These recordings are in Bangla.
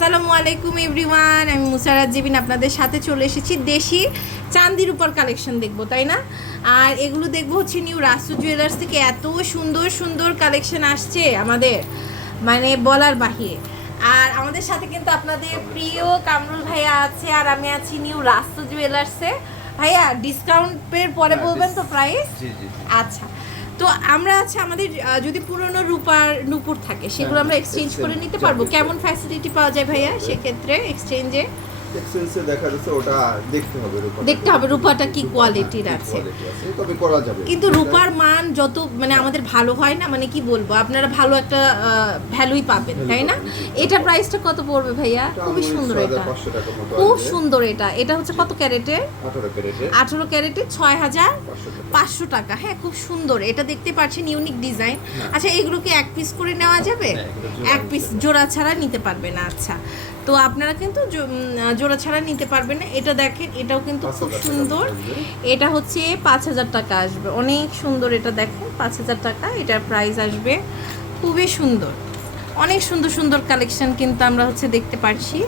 আসসালামু আলাইকুম এভরিওয়ান আমি মুসারাত জিবিন আপনাদের সাথে চলে এসেছি দেশি চান্দির উপর কালেকশন দেখব তাই না? আর এগুলো দেখব হচ্ছে নিউ রাসু জুয়েলার্স থেকে এত সুন্দর সুন্দর কালেকশন আসছে আমাদের মানে বলার বাহিরে। আর আমাদের সাথে কিন্তু আপনাদের প্রিয় কামরুল ভাইয়া আছে আর আমি আছি নিউ রাসু জুয়েলার্সে। ভাইয়া ডিসকাউন্টের পরে হ্যাঁ, বলবেন তো প্রাইস আচ্ছা। তো আমরা আছে আমাদের যদি পুরনো রূপার নূপুর থাকে সেগুলো আমরা হ্যাঁ, এক্সচেঞ্জ করে নিতে পারব। কেমন ফ্যাসিলিটি পাওয়া যায় ভাইয়া সেক্ষেত্রে এক্সচেঞ্জে এক্সচেঞ্জে দেখা যাচ্ছে ওটা দেখতে হবে রূপাটা। দেখতে হবে রূপাটা কি কোয়ালিটির আছে। তবে করা যাবে। কিন্তু রূপার মান যত মানে আমাদের ভালো হয় না মানে কি বলব আপনারা ভালো একটা ভ্যালুই পাবেন তাই না? এটা প্রাইসটা কত পড়বে ভাইয়া? খুবই সুন্দর এটা। 6500 টাকার মতো খুব সুন্দর এটা। এটা হচ্ছে কত ক্যারেটের 18 ক্যারেটে। আঠারো ক্যারেটের ছয় হাজার পাঁচশো টাকা। হ্যাঁ খুব সুন্দর। এটা দেখতে পাচ্ছেন ইউনিক ডিজাইন। আচ্ছা এগুলো কি এক পিস করে নেওয়া যাবে? এক পিস জোড়া ছাড়া নিতে পারবে না আচ্ছা। তো আপনারা কিন্তু জোড়া ছাড়া নিতে পারবেন না। এটা দেখেন এটাও কিন্তু খুব সুন্দর। এটা হচ্ছে পাঁচ হাজার টাকা আসবে। অনেক সুন্দর এটা দেখেন পাঁচ হাজার টাকা। এটার প্রাইস আসবে খুবই সুন্দর। অনেক সুন্দর সুন্দর কালেকশন কিন্তু আমরা হচ্ছে দেখতে পাচ্ছি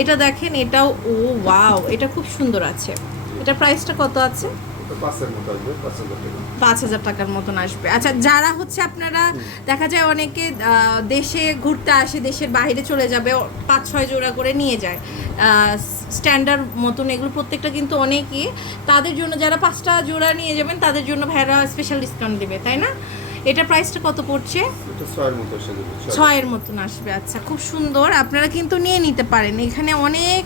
এটা দেখেন এটাও ও ওয়াও এটা খুব সুন্দর আছে। এটা প্রাইসটা কত আছে? ওটা পাঁচের মতো আসবে 5000 পাঁচ হাজার টাকার মতন আসবে। আচ্ছা যারা হচ্ছে আপনারা দেখা যায় অনেকে দেশে ঘুরতে আসে দেশের বাইরে চলে যাবে পাঁচ ছয় জোড়া করে নিয়ে যায়। স্ট্যান্ডার্ড মতন এগুলো প্রত্যেকটা কিন্তু অনেকই। তাদের জন্য যারা পাঁচটা জোড়া নিয়ে যাবেন তাদের জন্য ভাইরা স্পেশাল ডিসকাউন্ট দেবে তাই না? এটা প্রাইসটা কত পড়ছে। ছয়ের মতন আসবে আচ্ছা খুব সুন্দর। আপনারা কিন্তু নিয়ে নিতে পারেন। এখানে অনেক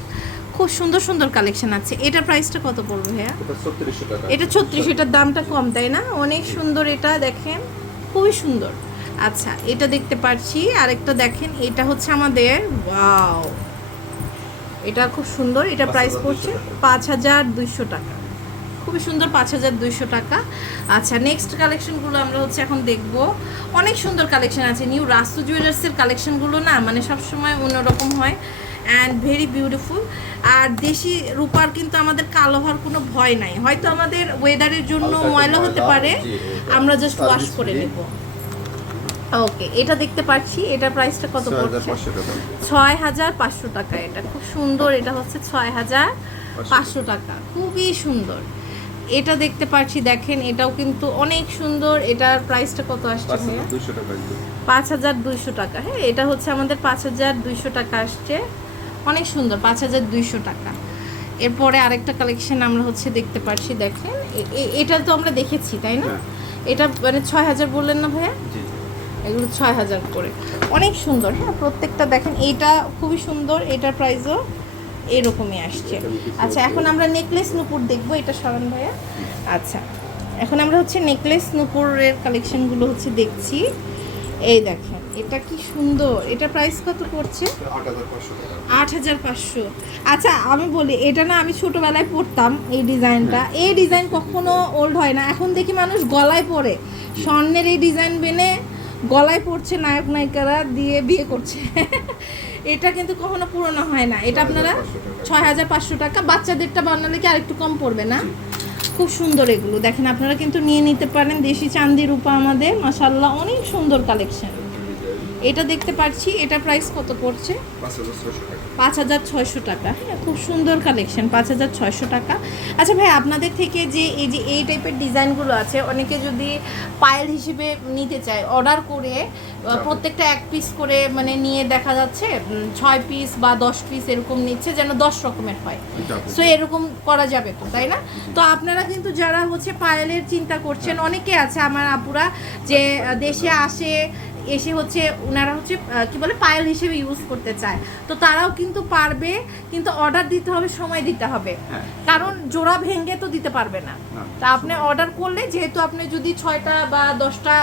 খুব সুন্দর সুন্দর কালেকশন আছে। এটা প্রাইসটা কত পড়বে ভাইয়া? এটা 3600 এটা ছত্রিশ এটার দামটা কম তাই না? অনেক সুন্দর এটা দেখেন। খুবই সুন্দর। আচ্ছা এটা দেখতে পাচ্ছি আরেকটা দেখেন এটা হচ্ছে আমাদের ওয়াও! এটা খুব সুন্দর এটা প্রাইস 5,200 পড়ছে। পাঁচ হাজার দুইশো টাকা। খুবই সুন্দর পাঁচ হাজার দুইশো টাকা। আচ্ছা নেক্সট কালেকশনগুলো আমরা হচ্ছে এখন দেখব। অনেক সুন্দর কালেকশন আছে। নিউ রাস্তু জুয়েলার্সের কালেকশনগুলো না মানে সবসময় অন্যরকম হয়। অ্যান্ড ভেরি বিউটিফুল আর দেশি রূপার কিন্তু আমাদের কালো হওয়ার কোনো ভয় নাই। হয়তো আমাদের ওয়েদারের জন্য ময়লা হতে পারে। আমরা জাস্ট ওয়াশ করে। নেব। ওকে এটা দেখতে পাচ্ছি। এটার প্রাইসটা কত পড়ছে? ছয় হাজার পাঁচশো টাকা। এটা খুব সুন্দর। এটা হচ্ছে ছয় হাজার পাঁচশো টাকা। খুবই সুন্দর। এটা দেখতে পাচ্ছি। দেখেন এটাও কিন্তু অনেক সুন্দর। এটার প্রাইসটা কত আসছে ভাইয়া? 5200 টাকা আসবে পাঁচ হাজার দুইশো টাকা। হ্যাঁ এটা হচ্ছে আমাদের পাঁচ হাজার দুইশো টাকা আসছে। অনেক সুন্দর পাঁচ হাজার দুইশো টাকা। এরপরে আরেকটা কালেকশন আমরা হচ্ছে দেখতে পাচ্ছি দেখেন এটা তো আমরা দেখেছি তাই না? হ্যাঁ। এটা মানে ছয় হাজার বললেন না ভাইয়া? এগুলো ছয় হাজার করে। অনেক সুন্দর হ্যাঁ প্রত্যেকটা দেখেন এটা খুবই সুন্দর এটার প্রাইসও এরকমই আসছে। আচ্ছা এখন আমরা নেকলেস নুপুর দেখব এটা সরণ ভাইয়া? আচ্ছা এখন আমরা হচ্ছে নেকলেস নুপুরের কালেকশনগুলো হচ্ছে দেখছি। এই দেখেন এটা কি সুন্দর। এটা প্রাইস কত পড়ছে? আট হাজার পাঁচশো। আচ্ছা আমি বলি এটা না আমি ছোটবেলায় পড়তাম এই ডিজাইনটা। এই ডিজাইন কখনো ওল্ড হয় না। এখন দেখি মানুষ গলায় পরে। স্বর্ণের এই ডিজাইন বেনে গলায় পড়ছে নায়ক নায়িকারা দিয়ে বিয়ে করছে। এটা কিন্তু কখনো পুরনো হয় না। এটা আপনারা ছয় হাজার পাঁচশো টাকা। বাচ্চাদেরটা বানালে কি আরেকটু কম পড়বে না? খুব সুন্দর এগুলো। দেখেন আপনারা কিন্তু নিয়ে নিতে পারেন। দেশি চান্দি রূপা আমাদের। মাসাল্লাহ অনেক সুন্দর কালেকশন এটা দেখতে পাচ্ছি এটা প্রাইস কত পড়ছে? পাঁচ হাজার ছয়শো টাকা। হ্যাঁ খুব সুন্দর কালেকশন পাঁচ হাজার ছয়শো টাকা। আচ্ছা ভাই আপনাদের থেকে যে এই যে এই টাইপের ডিজাইনগুলো আছে অনেকে যদি পায়েল হিসেবে নিতে চায় অর্ডার করে প্রত্যেকটা এক পিস করে মানে নিয়ে দেখা যাচ্ছে ছয় পিস বা দশ পিস এরকম নিচ্ছে যেন দশ রকমের হয়। সো এরকম করা যাবে তো তাই না? তো আপনারা কিন্তু যারা হচ্ছে পায়েলের চিন্তা করছেন অনেকে আছে আমার আপুরা যে দেশে আসে এসে হচ্ছে ওনারা হচ্ছে কি বলে পায়েল হিসেবে ইউজ করতে চায়। তো তারাও কিন্তু পারবে কিন্তু অর্ডার দিতে হবে সময় দিতে হবে। হ্যাঁ। কারণ জোড়া ভেঙে তো দিতে পারবে না। তা আপনি অর্ডার করলে যেহেতু আপনি যদি ছয়টা বা দশটা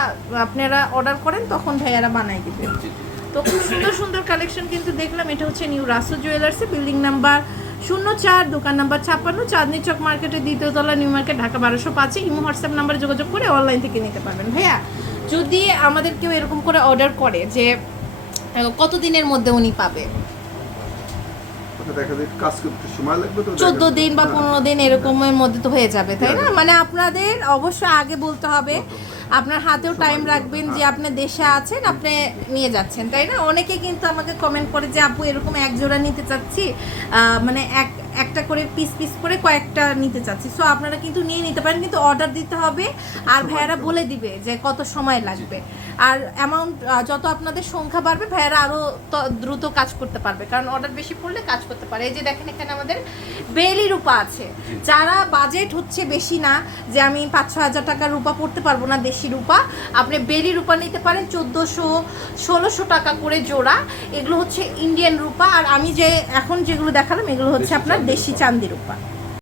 আপনারা অর্ডার করেন তখন ভাইয়ারা বানাই জি। তো খুব সুন্দর সুন্দর কালেকশন কিন্তু দেখলাম। এটা হচ্ছে নিউ রাসু জুয়েলার্সে বিল্ডিং নাম্বার শূন্য চার দোকান নাম্বার ছাপ্পান্ন চাঁদনি চক মার্কেটের দ্বিতীয় তলা নিউ মার্কেট ঢাকা বারোশো পাঁচে। ইমো হোয়াটসঅ্যাপ নাম্বারে যোগাযোগ করে অনলাইন থেকে নিতে পারবেন। ভাইয়া যদি আমাদের কেউ এরকম করে অর্ডার করে যে কতদিনের মধ্যে উনি পাবে? তো চোদ্দ দিন বা হ্যাঁ। পনেরো দিন এরকমের মধ্যে তো হয়ে যাবে তাই না? মানে আপনাদের অবশ্যই আগে বলতে হবে আপনার হাতেও টাইম রাখবেন যে আপনি দেশে আছেন আপনি নিয়ে যাচ্ছেন তাই না? অনেকে কিন্তু আমাকে কমেন্ট করে যে আপু এরকম এক জোড়া নিতে চাচ্ছি। মানে এক একটা করে পিস পিস করে কয়েকটা নিতে চাচ্ছি। সো আপনারা কিন্তু নিয়ে নিতে পারেন কিন্তু অর্ডার দিতে হবে। আর ভাইয়ারা বলে দিবে যে কত সময় লাগবে। আর অ্যামাউন্ট যত আপনাদের সংখ্যা বাড়বে ভাইয়ারা আরও দ্রুত কাজ করতে পারবে। কারণ অর্ডার বেশি পড়লে কাজ করতে পারে। এই যে দেখেন এখানে আমাদের বেলি রূপা আছে। যারা বাজেট হচ্ছে বেশি না যে আমি পাঁচ ছ হাজার টাকার রূপা পড়তে পারব না দেশি রূপা আপনি বেলি রূপা নিতে পারেন চোদ্দোশো ষোলোশো টাকা করে জোড়া। এগুলো হচ্ছে ইন্ডিয়ান রূপা। আর আমি যে এখন যেগুলো দেখালাম এগুলো হচ্ছে আপনার দেশি চান্দি রূপা